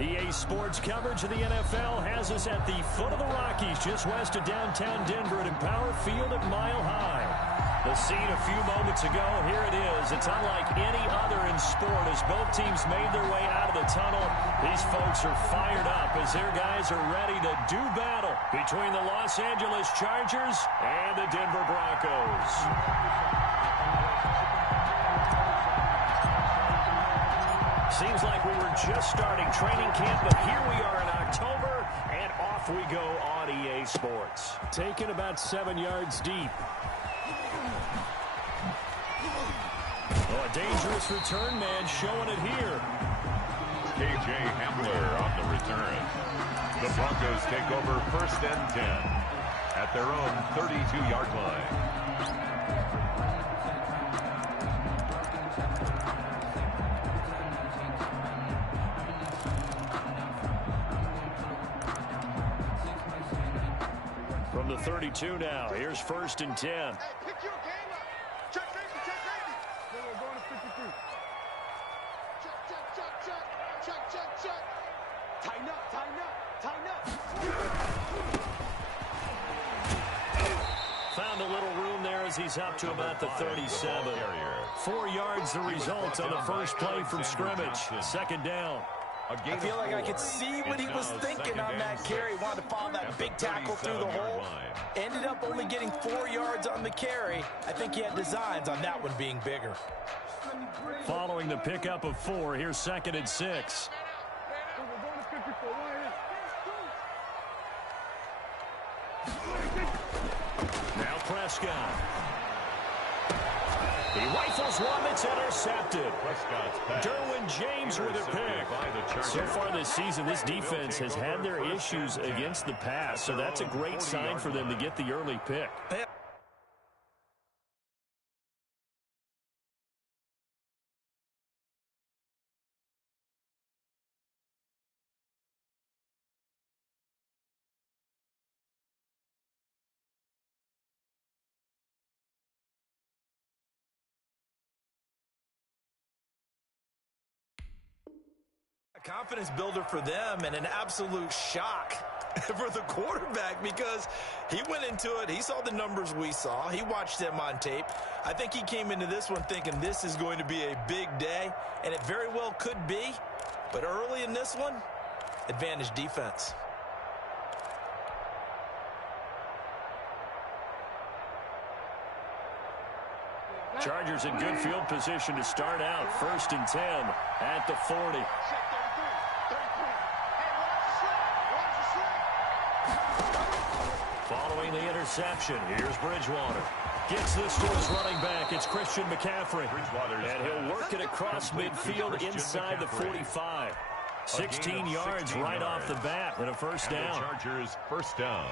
EA Sports coverage of the NFL has us at the foot of the Rockies, just west of downtown Denver at Empower Field at Mile High. The scene a few moments ago, here it is. It's unlike any other in sport as both teams made their way out of the tunnel. These folks are fired up as their guys are ready to do battle between the Los Angeles Chargers and the Denver Broncos. Seems like we were just starting training camp, but here we are in October, and off we go on EA Sports. Taken about 7 yards deep. Oh, a dangerous return man showing it here. KJ Hamler on the return. The Broncos take over 1st and 10 at their own 32-yard line. From the 32 now, here's 1st and 10. Hey, pick your game up. Check safety, check safety. No, we're going to 53. Check. Tighten up. Found a little room there as he's up to about the 37. 4 yards the result on the first play from scrimmage. 2nd down. I feel like I could see what he was thinking on that carry. Wanted to follow that big tackle through the hole. Ended up only getting 4 yards on the carry. I think he had designs on that one being bigger. Following the pickup of 4, here's 2nd and 6. Now Prescott. He rifles one that's intercepted. Derwin James with a pick. So far this season, this defense has had their issues against the pass, so that's a great sign for them to get the early pick. Confidence builder for them and an absolute shock for the quarterback because he went into it. He saw the numbers we saw. He watched them on tape. I think he came into this one thinking this is going to be a big day, and it very well could be. But early in this one, advantage defense. Chargers in good field position to start out. 1st and 10 at the 40. Following the interception, here's Bridgewater. Gets this to his running back. It's Christian McCaffrey. And he'll work it across midfield inside the 45. 16 yards right off the bat and a 1st down. Chargers 1st down.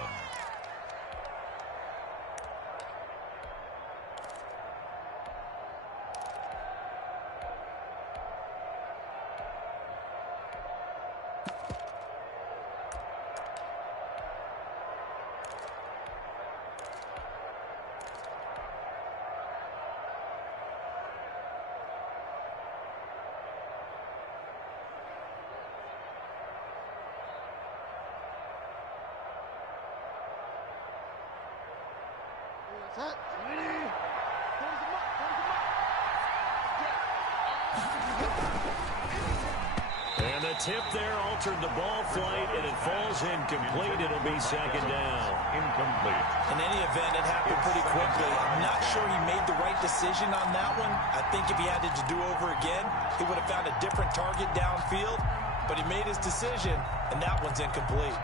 And the tip there altered the ball flight, and it falls incomplete. It'll be 2nd down. Incomplete. In any event, it happened pretty quickly. I'm not sure he made the right decision on that one. I think if he had it to do over again, he would have found a different target downfield. But he made his decision, and that one's incomplete.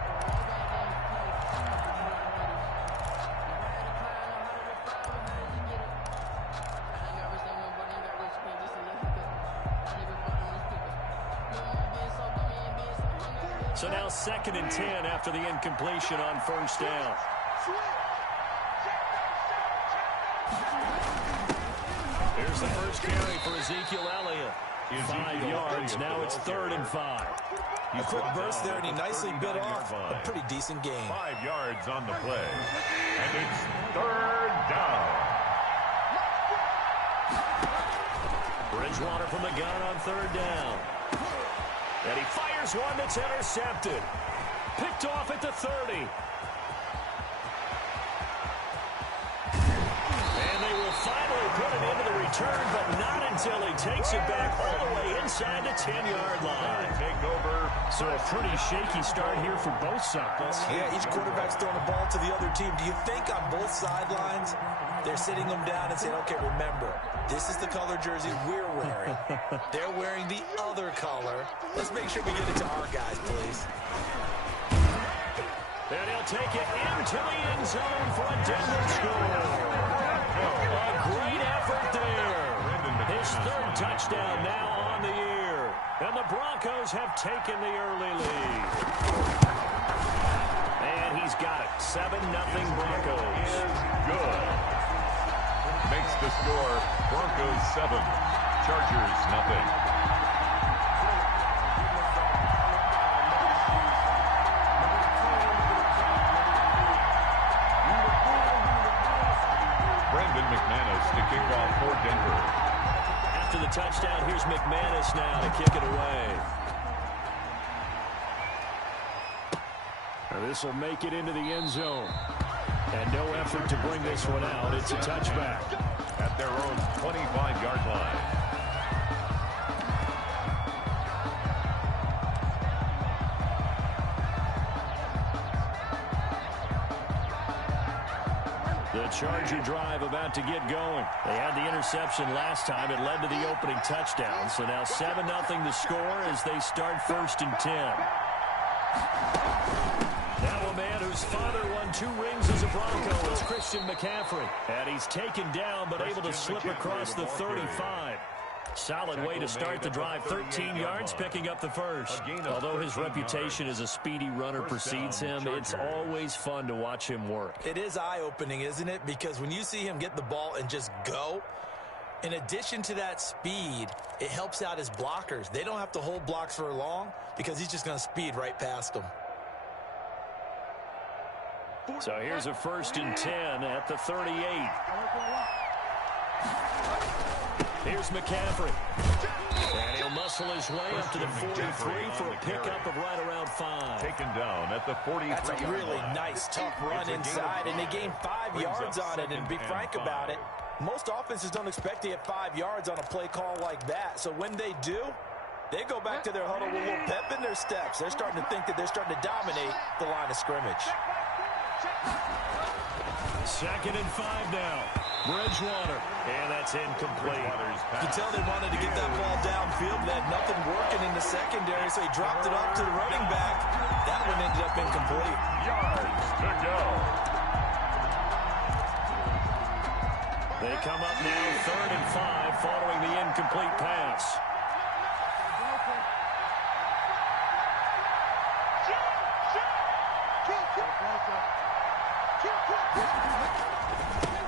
So now 2nd and 10 after the incompletion on 1st down. Here's the first carry for Ezekiel Elliott. 5 yards. Now it's 3rd and 5. A quick burst there, and he nicely bit off a pretty decent gain. 5 yards on the play. And it's 3rd down. Bridgewater from the gun on 3rd down. And he fires one that's intercepted. Picked off at the 30. And they will finally put it into the return, but not until he takes it back all the way inside the 10-yard line. Take over. So a pretty shaky start here for both sides. Yeah, each quarterback's throwing the ball to the other team. Do you think on both sidelines they're sitting them down and saying, okay, remember, this is the color jersey we're wearing. They're wearing the other color. Let's make sure we get it to our guys, please. And he'll take it into the end zone for a Denver score. A great effort there. His third touchdown now on the year. And the Broncos have taken the early lead. And he's got it. 7-0 Broncos. Good. Makes the score Broncos 7, Chargers 0. McManus to kick off for Denver. After the touchdown, here's McManus now to kick it away. This will make it into the end zone. And no effort to bring this one out. It's a touchback. At their own 25-yard line. The Charger drive about to get going. They had the interception last time. It led to the opening touchdown. So now 7-0 the score as they start 1st and 10. Now a man whose father won 2 rings as a Bronco is Christian McCaffrey. And he's taken down but able to slip across the 35. Solid way to start the drive. 13 yards, picking up the first. Although his reputation as a speedy runner precedes him, it's always fun to watch him work. It is eye-opening, isn't it? Because when you see him get the ball and just go, in addition to that speed, it helps out his blockers. They don't have to hold blocks for long because he's just going to speed right past them. So here's a 1st and 10 at the 38. Here's McCaffrey. And he'll muscle his way up to the 43 for a pickup of right around 5. Taken down at the 43. That's a really nice, tough run inside, and they gained 5 yards on it. And be frank about it, most offenses don't expect to get 5 yards on a play call like that. So when they do, they go back to their huddle with a little pep in their steps. They're starting to think that they're starting to dominate the line of scrimmage. 2nd and 5 now. Bridgewater. And that's incomplete. You can tell they wanted to get that ball downfield. They had nothing working in the secondary, so he dropped it off to the running back. That one ended up incomplete. Yards to go. They come up now 3rd and 5 following the incomplete pass.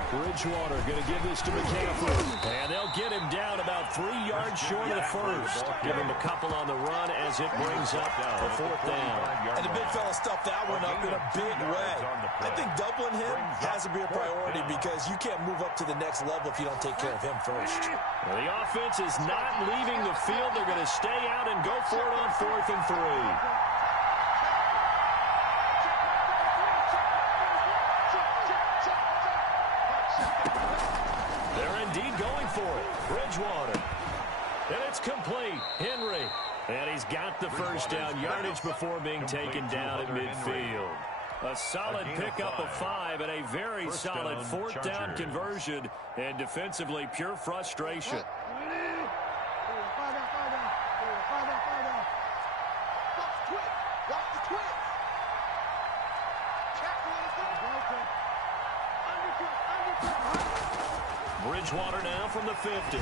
Bridgewater going to give this to McCaffrey. And they'll get him down about 3 yards short of the first. Give him a couple on the run as it brings up a 4th down. And the big fella stuffed that one up in a big way. I think doubling him has to be a priority because you can't move up to the next level if you don't take care of him first. Well, the offense is not leaving the field. They're going to stay out and go for it on 4th and 3. Bridgewater. And it's complete. Henry. And he's got the 1st down yardage before being taken down at midfield. A solid pickup of 5 and a very solid 4th down conversion. And defensively, pure frustration. Bridgewater now from the 50.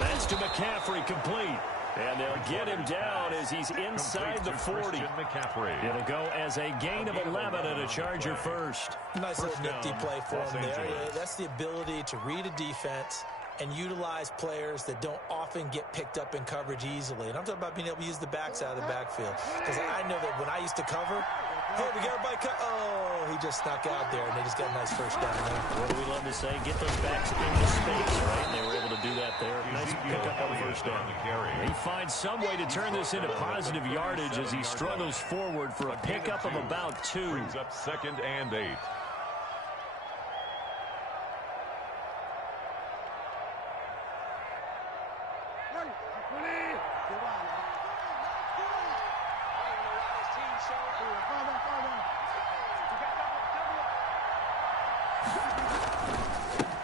That's to McCaffrey, complete. And they'll get him down as he's inside the 40. It'll go as a gain of 11 and a Charger first. Nice little nifty play for him there. That's the ability to read a defense and utilize players that don't often get picked up in coverage easily. And I'm talking about being able to use the backs out of the backfield. Because I know that when I used to cover, hey, we got everybody oh, he just snuck out there, and they just got a nice first down there. What do we love to say? Get those backs into space, right? And they were able to do that there. Nice pickup on the first down. He finds some way to turn this into positive yardage as he struggles forward for a pickup of about 2. Brings up 2nd and 8.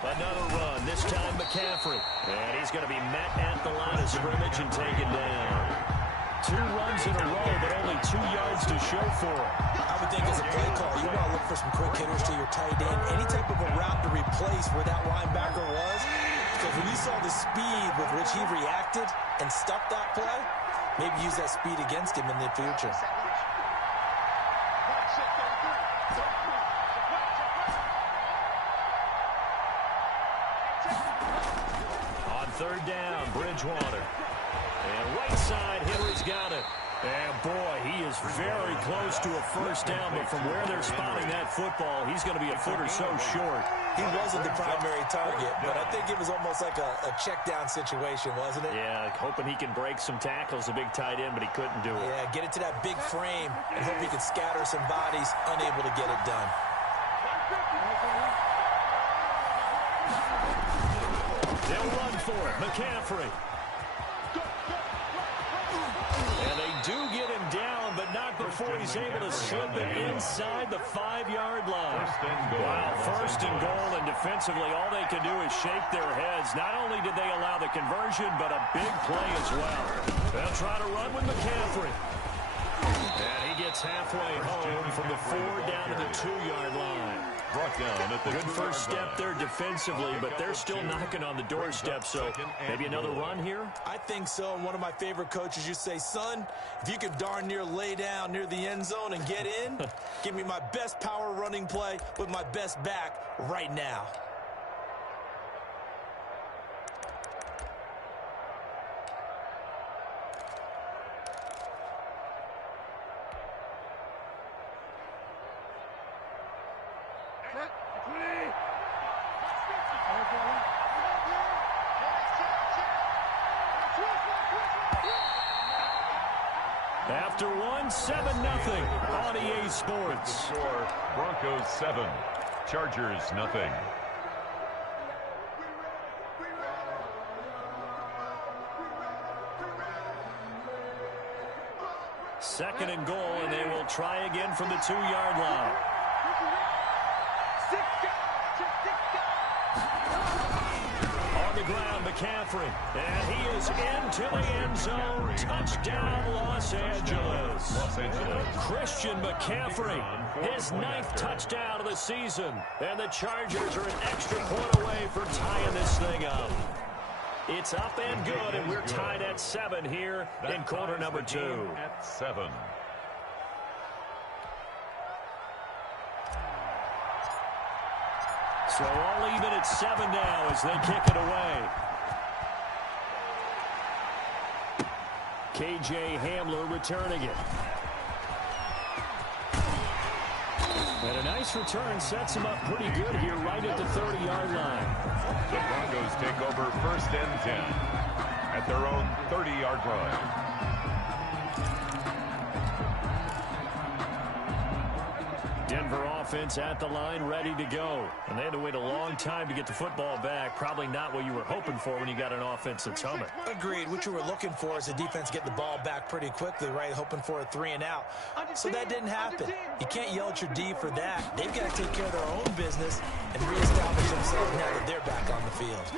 Another run, this time McCaffrey. And he's going to be met at the line of scrimmage and taken down. 2 runs in a row, but only 2 yards to show for it. I would think as a play call, you want to look for some quick hitters to your tight end. Any type of a route to replace where that linebacker was. Because when you saw the speed with which he reacted and stuck that play, maybe use that speed against him in the future. On 3rd down, Bridgewater. And right side, Hittaz got it. And boy, he is very close to a first down, but from where they're spotting that football, he's going to be a foot or so short. He wasn't the primary target, but I think it was almost like a check down situation, wasn't it? Yeah, hoping he can break some tackles, a big tight end, but he couldn't do it. Yeah, get it to that big frame and hope he can scatter some bodies, unable to get it done. They'll run for it. McCaffrey. And they do get him down, but not before he's able to slip it inside the 5-yard line. Wow, 1st and goal, and defensively all they can do is shake their heads. Not only did they allow the conversion, but a big play as well. They'll try to run with McCaffrey. And he gets halfway home from the 4 down to the 2-yard line. Brought down at the good first step there defensively, but they're still knocking on the doorstep, so maybe another run here? I think so. And one of my favorite coaches, you say, son, if you can darn near lay down near the end zone and get in, give me my best power running play with my best back right now. After 7-0 on EA Sports. Score, Broncos 7, Chargers 0. Second and goal, and they will try again from the 2-yard line. On the ground, McCaffrey, and he is into the end zone. Touchdown, Los Angeles. Christian McCaffrey, his 9th touchdown of the season, and the Chargers are an extra point away from tying this thing up. It's up and good, and we're tied at 7 here in quarter number 2. At 7. So all even at 7 now as they kick it away. KJ Hamler returning it. And a nice return sets him up pretty good here right at the 30-yard line. The Broncos take over 1st and 10 at their own 30-yard line. Denver offense at the line, ready to go. And they had to wait a long time to get the football back. Probably not what you were hoping for when you got an offense that's humming. Agreed. What you were looking for is the defense get the ball back pretty quickly, right? Hoping for a 3 and out. So that didn't happen. You can't yell at your D for that. They've got to take care of their own business and reestablish themselves now that they're back on the field.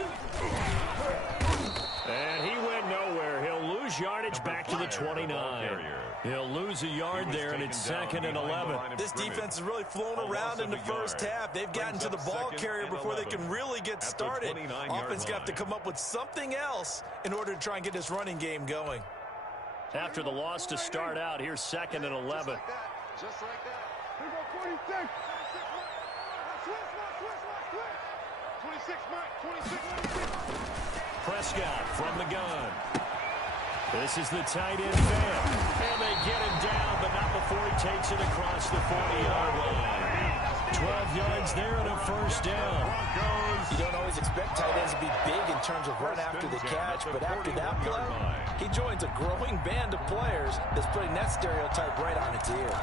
And he went nowhere. He'll lose yardage back to the 29. He'll lose a yard there, and it's 2nd and 11. This defense has really flown around in the first half. They've gotten to the ball carrier before they can really get started. Offense got to come up with something else in order to try and get this running game going. After the loss to start out, here's 2nd and 11. Just like that. Here go 46. 26, Mike. 26. Prescott from the gun. This is the tight end fan. And they get him down, but not before he takes it across the 40-yard line. 12 yards there and a first down. You don't always expect tight ends to be big in terms of run after the catch, but after that play, he joins a growing band of players that's putting that stereotype right on its ear.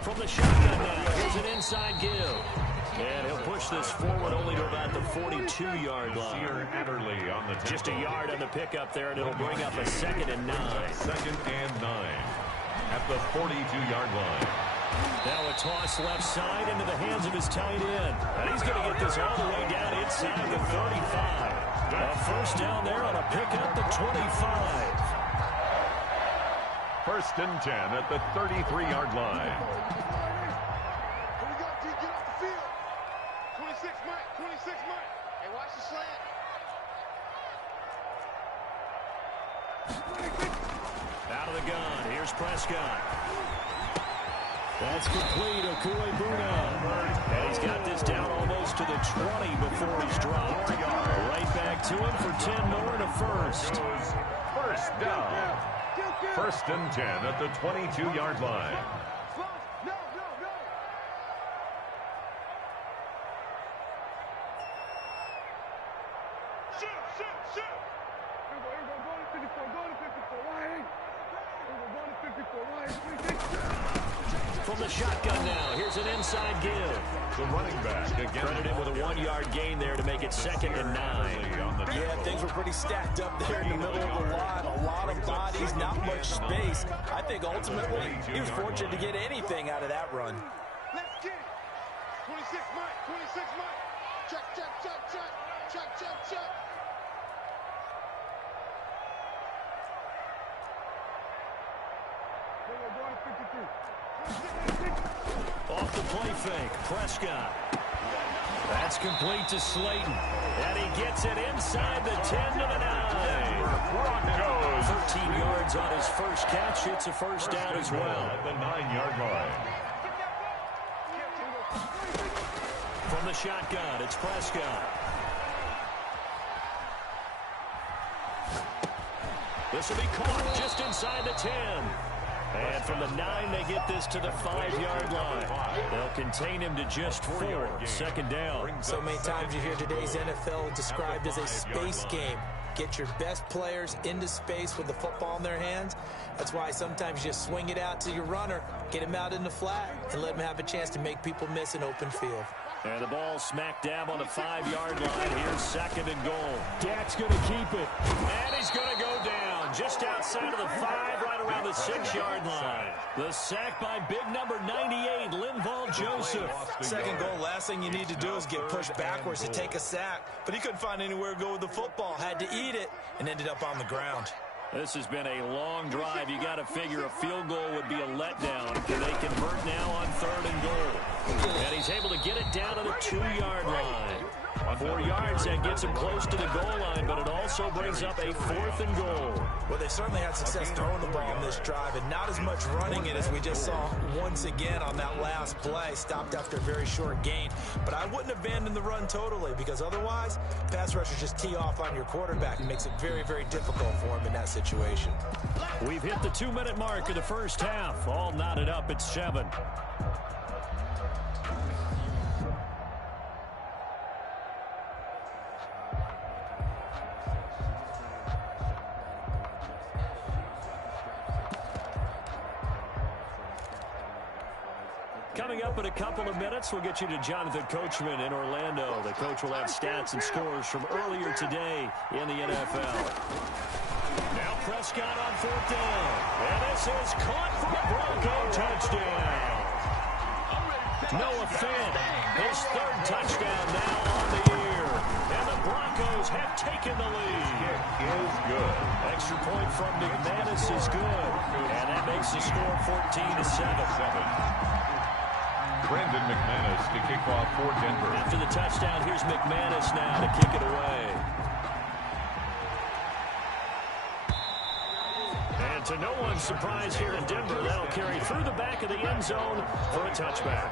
From the shotgun now, here's an inside give. And he'll push this forward only to about the 42-yard line. Just a yard on the pickup there, and it'll bring up a 2nd and 9. 2nd and 9 at the 42-yard line. Now a toss left side into the hands of his tight end. And he's going to get this all the way down inside the 35. A first down there on a pickup, the 25. 1st and 10 at the 33-yard line. Here we go, T. Get off the field. 26, Mike. 26, Mike. Hey, watch the slant. Out of the gun. Here's Prescott. That's complete. Okuegbuna. And he's got this down almost to the 20 before he's dropped. Right back to him for 10 more and a first. First down. 1st and 10 at the 22-yard line. No. Shoot. Here we go. Go to 54. Go to 54. Wide. Go to 54. Wide. From the shotgun now, here's an inside give. The running back again. Credited with a 1-yard gain there to make it 2nd and 9. Yeah, things were pretty stacked up there in the middle of the line. A lot of bodies, not much space. I think ultimately he was fortunate to get anything out of that run. Let's get it. 26, Mike. 26, Mike. Check. We're going to 53. Off the play fake, Prescott. That's complete to Slayton. And he gets it inside the 10 to the 9. Broncos. 13 yards on his first catch. It's a first down as well. At the 9-yard line. From the shotgun, it's Prescott. This will be caught just inside the 10. And from the 9, they get this to the 5-yard line. They'll contain him to just 4. 2nd down. So many times you hear today's NFL described as a space game. Get your best players into space with the football in their hands. That's why sometimes you just swing it out to your runner, get him out in the flat, and let him have a chance to make people miss an open field. And the ball smack dab on the 5-yard line. Here's 2nd and goal. Dak's going to keep it. And he's going to go down just outside of the 5, right around the 6-yard line. The sack by big number 98, Linval Joseph. 2nd goal, last thing you need to do is get pushed backwards to take a sack. But he couldn't find anywhere to go with the football, had to eat it, and ended up on the ground. This has been a long drive. You got to figure a field goal would be a letdown. Can they convert now on 3rd and goal? And he's able to get it down to the 2-yard line. 4 yards, that gets him close to the goal line, but it also brings up a 4th and goal. Well, they certainly had success throwing the ball in this drive, and not as much running it as we just saw once again on that last play. Stopped after a very short gain. But I wouldn't abandon the run totally, because otherwise, pass rushers just tee off on your quarterback and makes it very, very difficult for him in that situation. We've hit the 2-minute mark of the first half. All knotted up at 7. Coming up in a couple of minutes, we'll get you to Jonathan Coachman in Orlando. The coach will have stats and scores from earlier today in the NFL. Now Prescott on 4th down. And this is caught for a Bronco touchdown. Noah Fant, his 3rd touchdown now on the year. And the Broncos have taken the lead. Kick is good. Extra point from McManus is good. And that makes the score 14-7. Brandon McManus to kick off for Denver. After the touchdown, here's McManus now to kick it away. And to no one's surprise here in Denver, that'll carry through the back of the end zone for a touchback.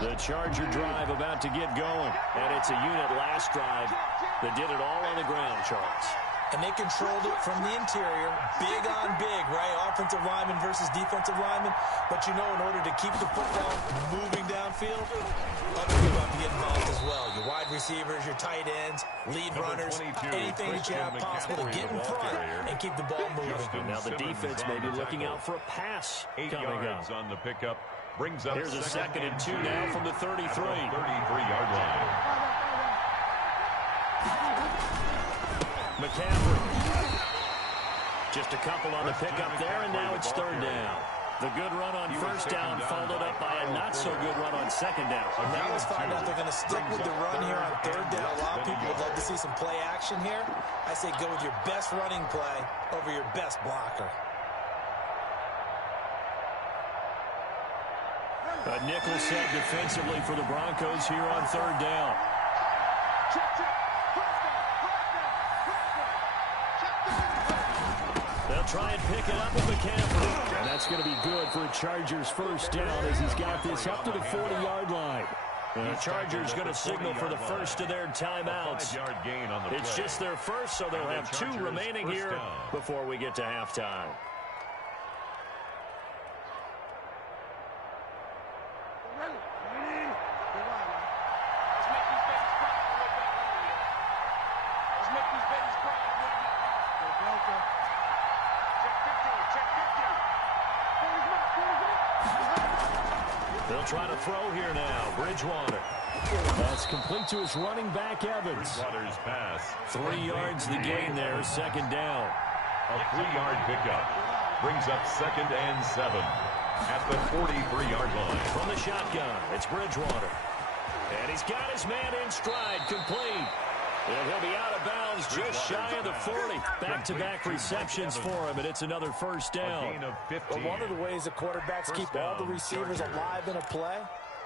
The Charger drive about to get going, and it's a unit last drive that did it all on the ground, Charles. And they controlled it from the interior, big on big, right? Offensive lineman versus defensive lineman. But you know, in order to keep the football moving downfield, other people have to get involved as well. Your wide receivers, your tight ends, lead runners, anything that you have possible to get in front and keep the ball moving. Now the defense may be looking out for a pass coming up. On the pickup. Brings up Here's a 2nd and 2 now from the 33. 33-yard line. McCaffrey. Just a couple on the pickup there, and now it's 3rd down. The good run on 1st down followed up by a not-so-good run on 2nd down. Now let's find out they're going to stick with the run here on 3rd down. A lot of people would love to see some play action here. I say go with your best running play over your best blocker. A nickel set defensively for the Broncos here on 3rd down. They'll try and pick it up with McCaffrey. And that's going to be good for a Chargers 1st down as he's got this up to the 40-yard line. The Chargers going to signal for the first of their timeouts. It's just their first, so they'll have 2 remaining here before we get to halftime. They'll try to throw here now. Bridgewater. That's complete to his running back, Evans. Bridgewater's pass. 3 yards the gain there, 2nd down. A 3-yard pickup. Brings up 2nd and 7 at the 43-yard line. From the shotgun, it's Bridgewater. And he's got his man in stride, complete. And he'll be out of bounds just shy of the 40. Back-to-back receptions for him, and it's another 1st down. A gain of 15. But one of the ways the quarterbacks keep all the receivers alive in a play,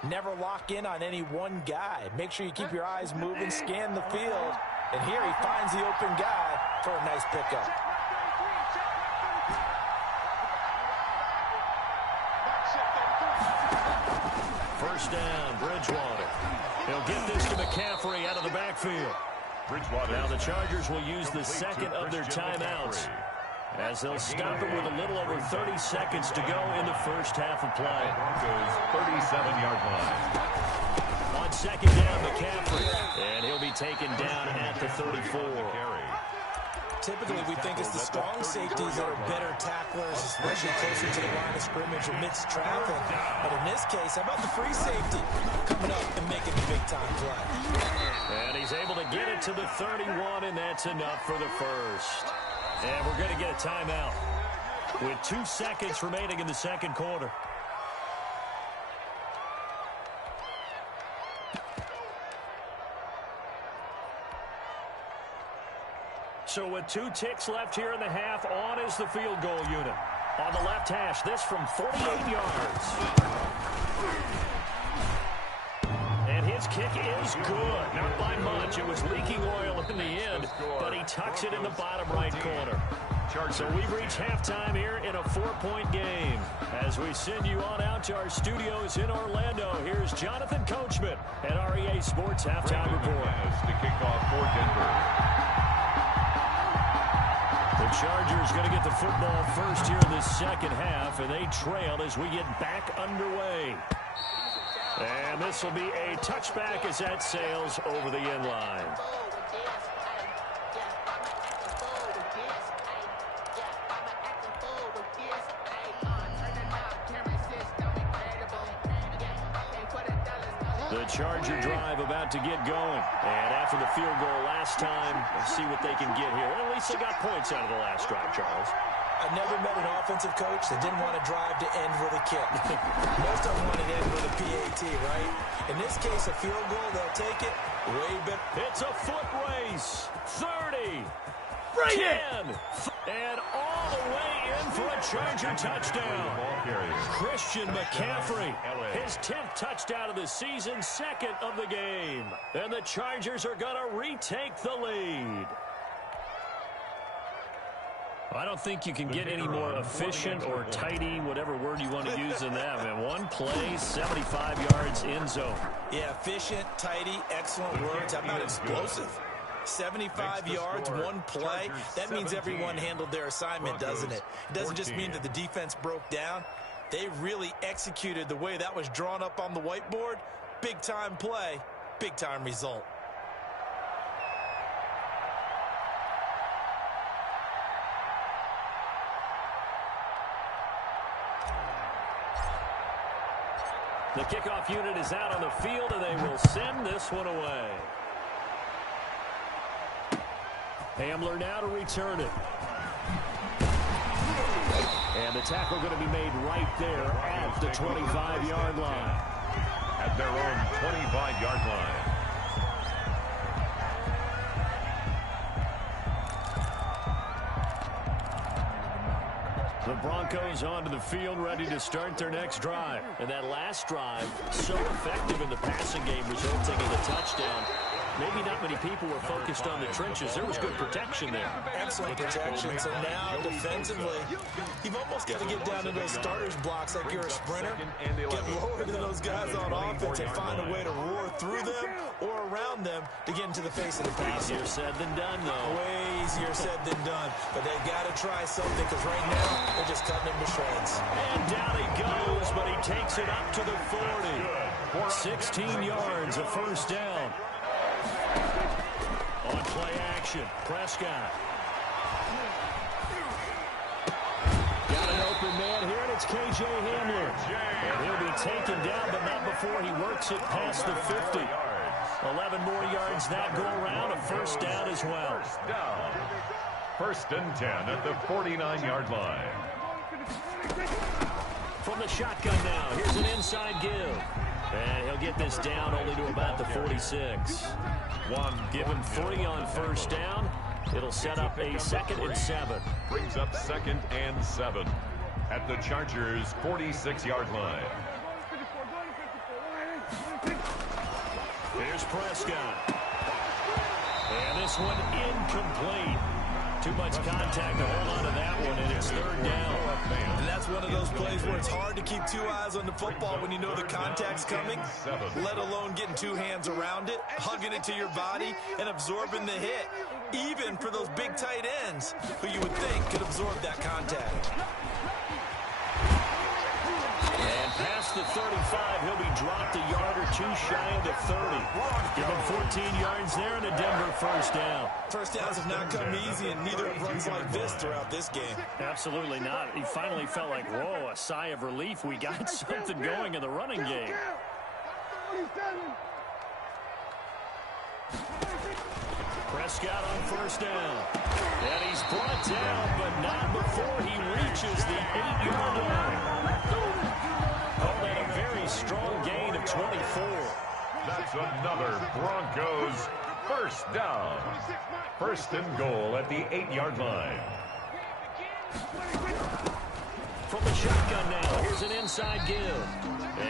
never lock in on any one guy. Make sure you keep your eyes moving, scan the field. And here he finds the open guy for a nice pickup. First down, Bridgewater. He'll get this to McCaffrey out of the backfield. Now the Chargers will use the 2nd of their timeouts as they'll stop it with a little over 30 seconds to go in the first half of play. Broncos 37-yard line. On 2nd down, McCaffrey, and he'll be taken down at the 34. Typically, we think it's the strong safeties that are better tacklers, especially closer to the line of scrimmage amidst traffic. But in this case, how about the free safety coming up and making a big-time play? And he's able to get it to the 31, and that's enough for the first. And we're going to get a timeout with 2 seconds remaining in the 2nd quarter. So with 2 ticks left here in the half, on is the field goal unit. On the left hash, this from 48 yards. And his kick is good. Not by much. It was leaking oil in the end, but he tucks it in the bottom right corner. So we've reached halftime here in a 4-point game. As we send you on out to our studios in Orlando, here's Jonathan Coachman at REA Sports Halftime Report. To kick off for Denver. The Chargers going to get the football first here in the 2nd half, and they trail as we get back underway. And this will be a touchback as that sails over the end line. The Charger drive about to get going. And after the field goal last time, we'll see what they can get here. At least they got points out of the last drive, Charles. I've never met an offensive coach that didn't want to drive to end with a kick. Most of them want to end with a PAT, right? In this case, a field goal, they'll take it way better. It's a foot race. 30. Bring 10. And all the way in for a Charger touchdown. Christian McCaffrey, his 10th touchdown of the season, 2nd of the game. And the Chargers are going to retake the lead. I don't think you can get any more efficient or tidy, whatever word you want to use in that. Man, one play, 75 yards in zone. Yeah, efficient, tidy, excellent words. How about explosive? 75 yards, one play. That means everyone handled their assignment, doesn't it? It doesn't just mean that the defense broke down. They really executed the way that was drawn up on the whiteboard. Big-time play, big-time result. The kickoff unit is out on the field, and they will send this one away. Hamler now to return it. And the tackle going to be made right there at the 25-yard line. At their own 25-yard line. The Broncos onto the field, ready to start their next drive. And that last drive, so effective in the passing game, resulting in the touchdown. Maybe not many people were focused on the trenches. There was good protection there. Excellent protection. So now, defensively, you've almost got to get down to those starters blocks like you're a sprinter. Get lower than those guys on offense and find a way to roar through them or around them to get into the face of the pass. Easier said than done, though. Way easier said than done. But they got to try something because right now, they're just cutting him to shreds. And down he goes, but he takes it up to the 40. 16 yards, a first down. On play action, Prescott. Got an open man here, and it's K.J. Hamler. And he'll be taken down, but not before he works it past the 50. 11 more yards that go around, a first down as well. First and 10 at the 49-yard line. From the shotgun now, here's an inside give. And he'll get this down only to about the 46. Give him 3 on first down. It'll set up a 2nd and 7. Brings up 2nd and 7 at the Chargers' 46-yard line. Here's Prescott. And this one incomplete. Too much contact to hold on to that one, and it's 3rd down. And that's one of those plays where it's hard to keep 2 eyes on the football when you know the contact's coming, let alone getting 2 hands around it, hugging it to your body, and absorbing the hit, even for those big tight ends who you would think could absorb that contact. And past the 35, he'll be dropped a yard or 2 shy of the 30. Give him 14 yards there and a Denver first down. First downs have not come easy, and neither have runs like this throughout this game. Absolutely not. He finally felt like, whoa, a sigh of relief. We got something going in the running game. Prescott on first down. And he's brought down, but not before he reaches the 8-yard line. Call that a very strong gain of 24. That's another Broncos first down. First and goal at the 8-yard line. From the shotgun now, here's an inside give.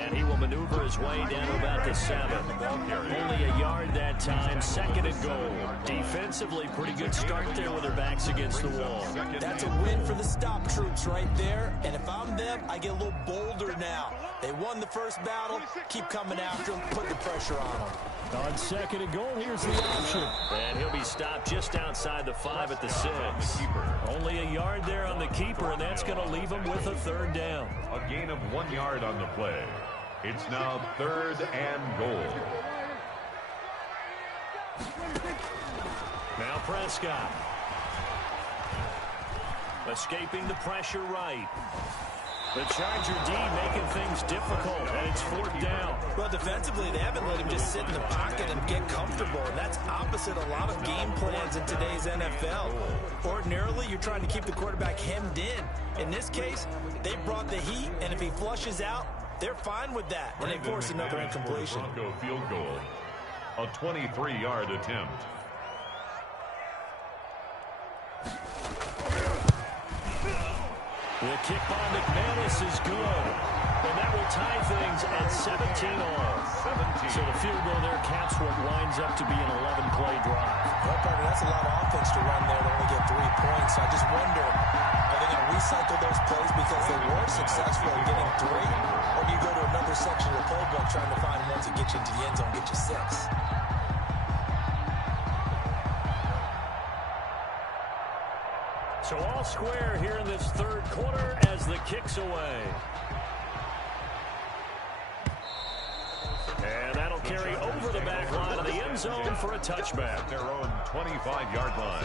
And he will maneuver his way down to about the 7. Only a yard that time, 2nd and goal. Defensively, pretty good start there with their backs against the wall. That's a win for the stop troops right there. And if I'm them, I get a little bolder now. They won the first battle. Keep coming after them. Put the pressure on them. On 2nd and goal, here's the option. And he'll be stopped just outside the 5 at the 6. Only a yard there on the keeper, and that's going to leave him with a 3rd down. A gain of 1 yard on the play. It's now 3rd and goal. Now Prescott. Escaping the pressure right. The Charger D making things difficult, and it's 4th down. Well, defensively, they haven't let him just sit in the pocket and get comfortable, and that's opposite a lot of game plans in today's NFL. Ordinarily, you're trying to keep the quarterback hemmed in. In this case, they brought the heat, and if he flushes out, they're fine with that, and they force another incompletion. Bronco field goal, a 23-yard attempt. The kick by McManus is good. And that will tie things at 17-all. So the field goal there caps what winds up to be an 11-play drive. Well, partner, that's a lot of offense to run there to only get 3 points. So I just wonder, are they going to recycle those plays because they were successful in getting 3? Or do you go to another section of the playbook trying to find ones that get you into the end zone, get you 6? So all square here in this 3rd quarter as the kick's away. And that'll carry over the back line of the end zone for a touchback. Their own 25-yard line.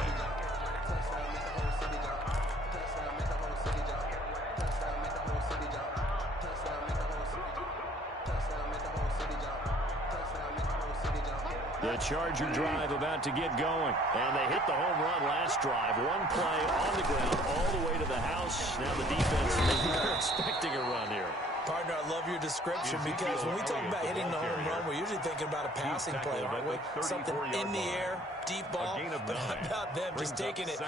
The Charger drive about to get going. And they hit the home run last drive. 1 play on the ground all the way to the house. Now the defense, they're expecting a run here. Partner, I love your description because when we talk about hitting the home run, we're usually thinking about a passing play, aren't we? Something in the air, deep ball. But how about them just taking it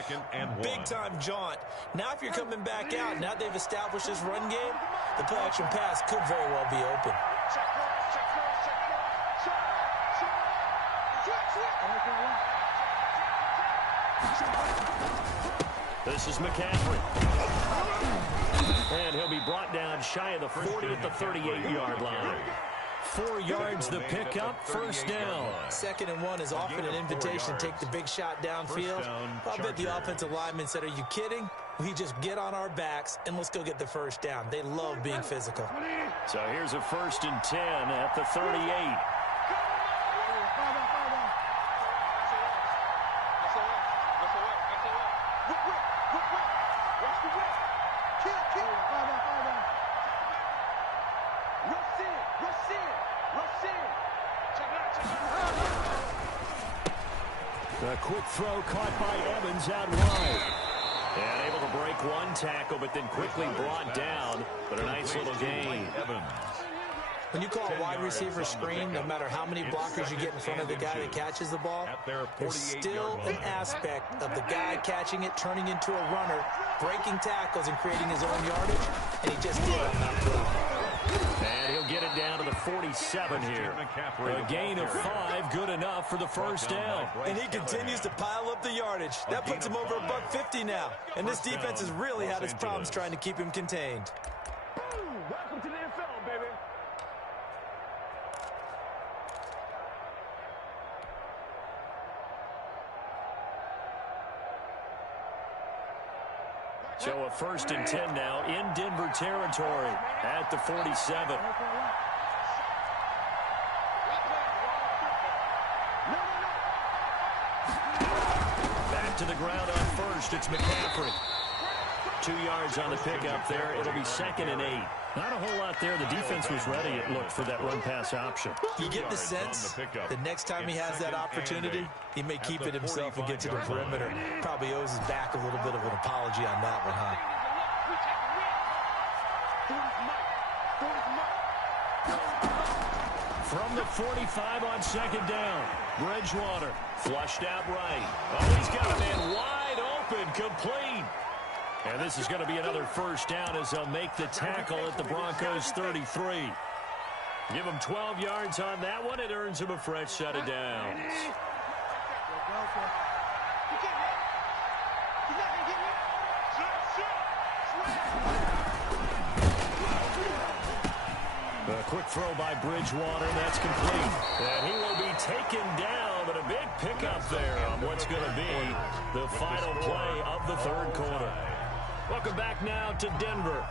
big-time jaunt. Now if you're coming back out, now they've established this run game, the play-action pass could very well be open. This is McCaffrey. And he'll be brought down shy of the 40 at the 38-yard line. 4 yards the pickup, 1st down. 2nd and 1 is often an invitation to take the big shot downfield. I'll bet the offensive lineman said, are you kidding? We just get on our backs and let's go get the 1st down. They love being physical. So here's a 1st and 10 at the 38. A quick throw caught by Evans out wide. And able to break 1 tackle, but then quickly brought down. But a nice little gain. Evans. When you call a wide receiver screen, no matter how many blockers you get in front of the guy that catches the ball, there's still an aspect of the guy catching it, turning into a runner, breaking tackles and creating his own yardage, and he just did on that play. And he'll get it down to the 47 here. A gain of 5, good enough for the 1st down. And he continues to pile up the yardage. That puts him over $150 now. And this defense has really had its problems trying to keep him contained. Welcome to the NFL, baby. So a 1st and 10 now in Denver territory at the 47. Back to the ground on 1st. It's McCaffrey. 2 yards on the pickup there. It'll be 2nd and 8. Not a whole lot there. The defense was ready, it looked, for that run-pass option. You get the sense the next time he has that opportunity, he may keep it himself and get to the perimeter. Probably owes his back a little bit of an apology on that one, huh? From the 45 on 2nd down. Bridgewater flushed out right. Oh, he's got a man wide open, complete. And this is going to be another 1st down as they'll make the tackle at the Broncos 33. Give him 12 yards on that one. It earns him a fresh set of downs. A quick throw by Bridgewater. That's complete. And he will be taken down, but a big pickup there on what's going to be the final play of the 3rd quarter. Welcome back now to Denver.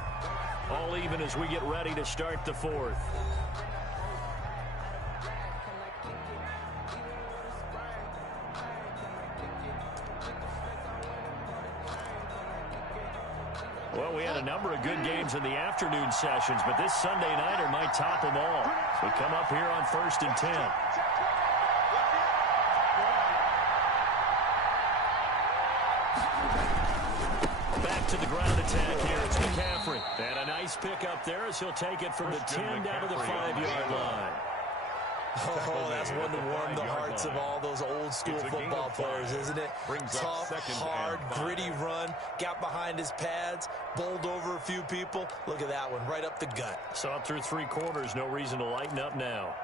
All even as we get ready to start the 4th. Well, we had a number number of good games in the afternoon sessions, but this Sunday nighter might top them all. We come up here on 1st and 10. Back to the ground attack here. It's McCaffrey. And a nice pick up there as he'll take it from the 10 down to the 5-yard line. Oh, that's one to warm the hearts of all those old-school football players, isn't it? Tough, hard, gritty run, got behind his pads, bowled over a few people. Look at that one, right up the gut. So up through 3 quarters, no reason to lighten up now.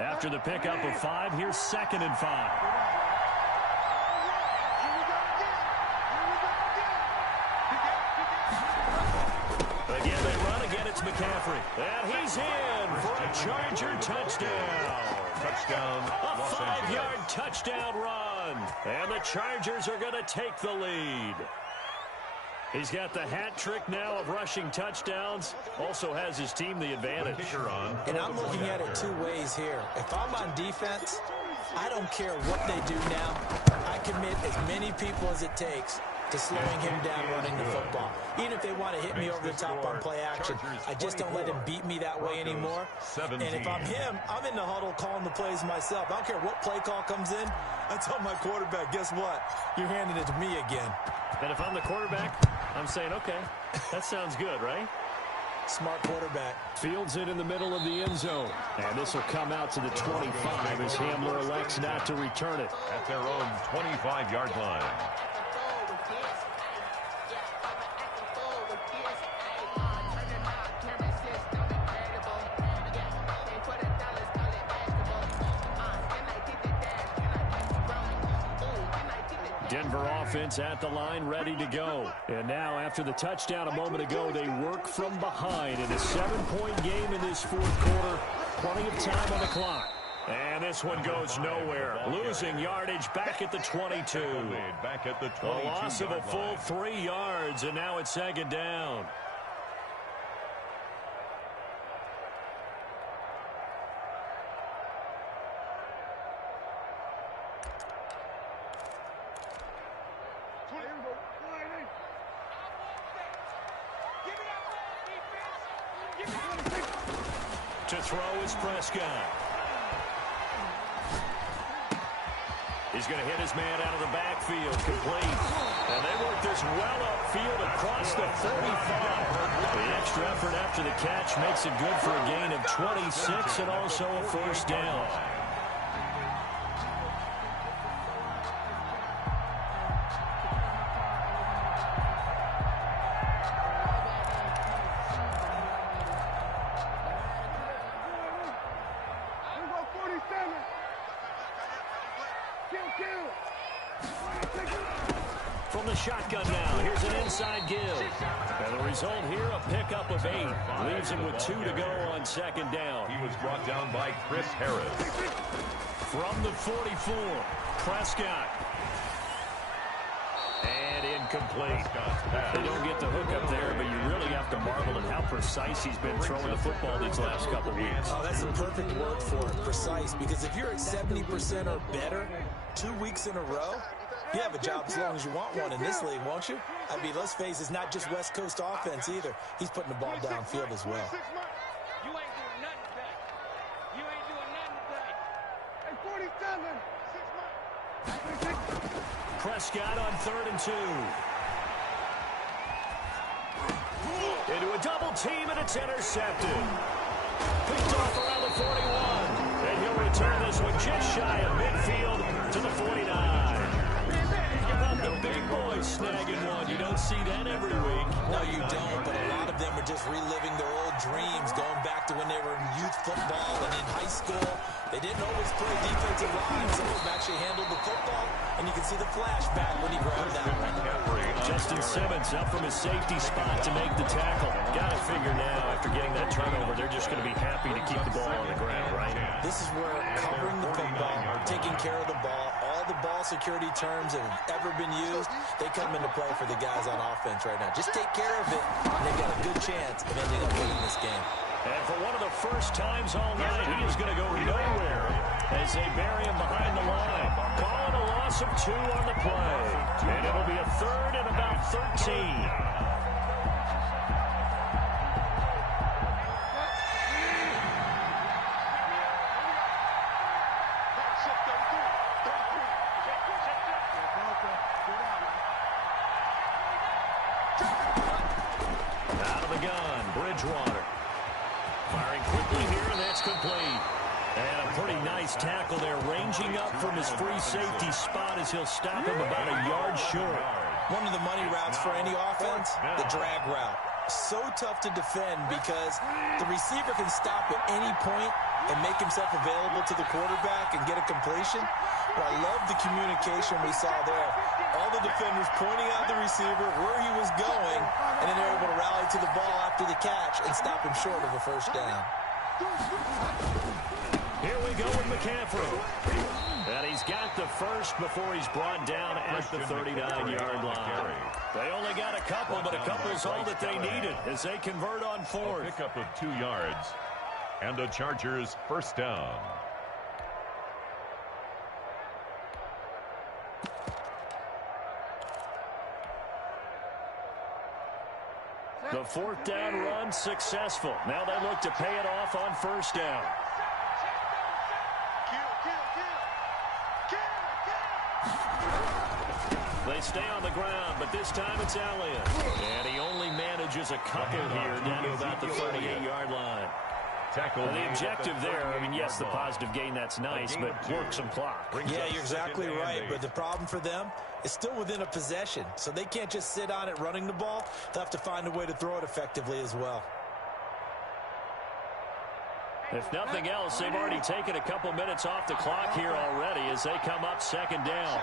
After the pickup of 5, here's 2nd and 5. Again, they run. Again, it's McCaffrey. And he's in for a Charger touchdown. Touchdown, A Los 5-yard Angeles. touchdown run. And the Chargers are going to take the lead. He's got the hat trick now of rushing touchdowns. Also has his team the advantage. And I'm looking at it 2 ways here. If I'm on defense, I don't care what they do now. I commit as many people as it takes to slowing him down running the football. Even if they want to hit me over the top on play action, I just don't let him beat me that way anymore. And if I'm him, I'm in the huddle calling the plays myself. I don't care what play call comes in. I tell my quarterback, guess what? You're handing it to me again. And if I'm the quarterback, I'm saying, okay, that sounds good, right? Smart quarterback. Fields it in the middle of the end zone. And this will come out to the 25 as Hamler elects not to return it. At their own 25-yard line. Denver offense at the line, ready to go. And now, after the touchdown a moment ago, they work from behind in a 7-point game in this 4th quarter. Plenty of time on the clock. And this one goes nowhere. Losing yardage back at the 22. Back at the A loss of a full 3 yards, and now it's 2nd down. To throw is Prescott. He's going to hit his man out of the backfield, complete. And they work this well upfield across the 45. The extra effort after the catch makes it good for a gain of 26 and also a 1st down. From the shotgun now, here's an inside give. And the result here, a pickup of 8. Leaves him with 2 to go on 2nd down. He was brought down by Chris Harris. From the 44, Prescott. And incomplete. They don't get the hook up there, but you really have to marvel at how precise he's been throwing the football these last couple weeks. Oh, that's the perfect word for it, precise. Because if you're at 70% or better 2 weeks in a row, you have a job as long as you want one in this league, won't you? I mean, let's face it, it's not just West Coast offense either. He's putting the ball downfield as well. You ain't doing nothing today. You ain't doing nothing today. Hey, 47. Prescott on 3rd and 2. Into a double team, and it's intercepted. Picked off around the 41. And he'll return this one just shy of midfield to the 49. The big boys snagging one. You don't see that every week. No, you don't, but a lot of them are just reliving their old dreams, going back to when they were in youth football and in high school. They didn't always play defensive line. Some of them actually handled the football, and you can see the flashback when he grabbed that one. Justin Simmons up from his safety spot to make the tackle. Got to figure now, after getting that turnover, they're just going to be happy to keep the ball on the ground, right? This is where covering the football, taking care of the ball, all the ball security terms that have ever been used, they come into play for the guys on offense right now. Just take care of it, and they've got a good chance of ending up winning this game. And for one of the first times all night, he is going to go nowhere as they bury him behind the line. Calling a loss of 2 on the play. And it'll be a 3rd and about 13. Out of the gun, Bridgewater. Firing quickly here, and that's complete. And a pretty nice tackle there, ranging up from his free safety spot as he'll stop him about a yard short. One of the money routes for any offense, the drag route. So tough to defend because the receiver can stop at any point and make himself available to the quarterback and get a completion. But I love the communication we saw there. All the defenders pointing out the receiver, where he was going, and then they're able to rally to the ball after the catch and stop him short of a first down. Here we go with McCaffrey. And he's got the first before he's brought down at the 39-yard line. They only got a couple, but a couple's all that they needed as they convert on 4th. A pickup of 2 yards. And the Chargers first down. The 4th down run successful. Now they look to pay it off on 1st down. They stay on the ground, but this time it's Elliott. And he only manages a couple here down to about the 38-yard line. Well, the objective there, I mean, yes, the positive gain, that's nice, but work some clock. Yeah, you're exactly right, but the problem for them is still within a possession, so they can't just sit on it running the ball. They'll have to find a way to throw it effectively as well. If nothing else, they've already taken a couple minutes off the clock here already as they come up 2nd down.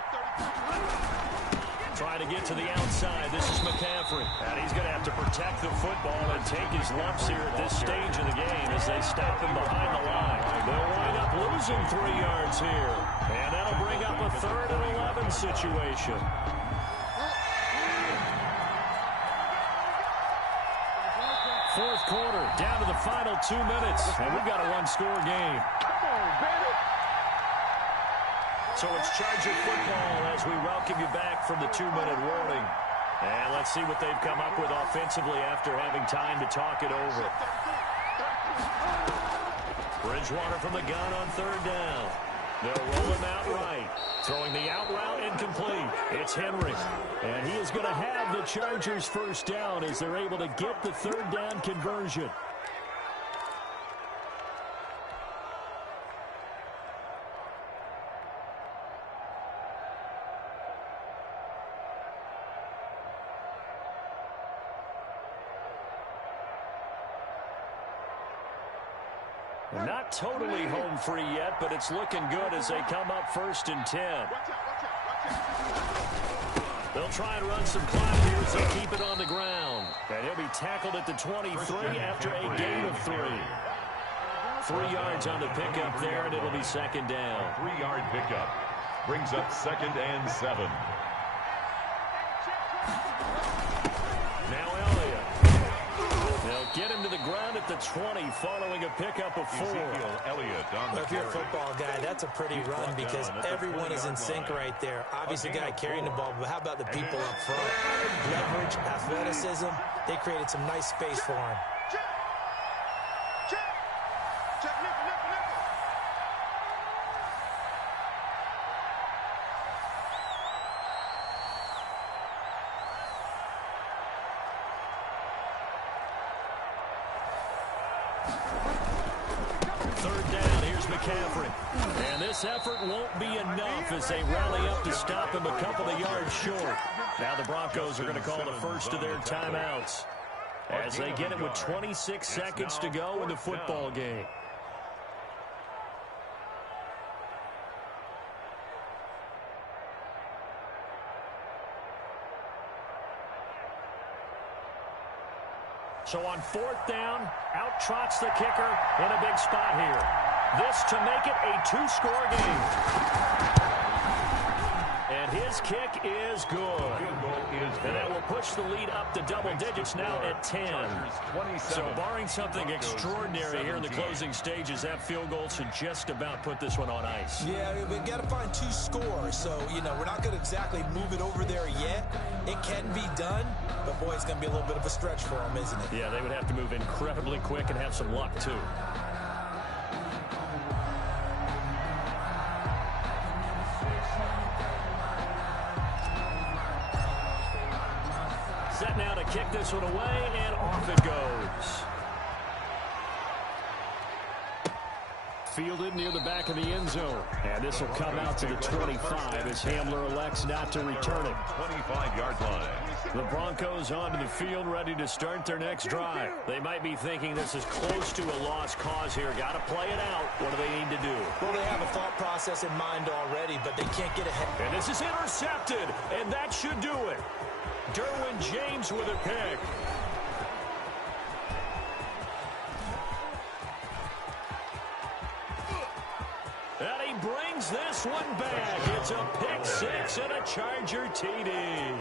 Trying to get to the outside. This is McCaffrey. And he's going to have to protect the football and take his lumps here at this stage of the game as they stop him behind the line. They'll wind up losing 3 yards here. And that'll bring up a 3rd and 11 situation. Fourth quarter, down to the final 2 minutes. And we've got a 1-score game. Come on, baby. So it's Charger football as we welcome you back from the 2-minute warning. And let's see what they've come up with offensively after having time to talk it over. Bridgewater from the gun on 3rd down. They'll roll him out right. Throwing the out route incomplete. It's Henry. And he is going to have the Chargers first down as they're able to get the 3rd down conversion. Not totally home free yet, but it's looking good as they come up 1st and 10. They'll try and run some clock here as they keep it on the ground. And he'll be tackled at the 23 after a gain of 3. 3 yards on the pickup there, and it'll be 2nd down. 3-yard pickup brings up 2nd and 7. Now Elliott. They'll get him to the ground at the 20 following a pickup of 4. Elliott on the If you're a football guy, that's a pretty run because everyone is in sync right there. Obviously, the guy carrying the ball, but how about the people up front? Leverage, athleticism. They created some nice space for him. McCaffrey. And this effort won't be enough as they rally up to stop him a couple of yards short. Now the Broncos are going to call the first of their timeouts as they get it with 26 seconds to go in the football game. So on 4th down, out trots the kicker in a big spot here. This to make it a 2-score game. And his kick is good. And that will push the lead up to double digits now at 10. So barring something extraordinary here in the closing stages, that field goal should just about put this one on ice. Yeah, we've got to find 2 scores. So, you know, we're not going to exactly move it over there yet. It can be done, but, boy, it's going to be a little bit of a stretch for them, isn't it? Yeah, they would have to move incredibly quick and have some luck, too. Set now to kick this one away, and off it goes. Fielded near the back of the end zone. And this will come out to the 25 as Hamler elects not to return it. 25-yard line. The Broncos onto the field, ready to start their next drive. They might be thinking this is close to a lost cause here. Got to play it out. What do they need to do? Well, they have a thought process in mind already, but they can't get ahead. And this is intercepted, and that should do it. Derwin James with a pick. And he brings this one back. It's a pick 6 and a Charger TD.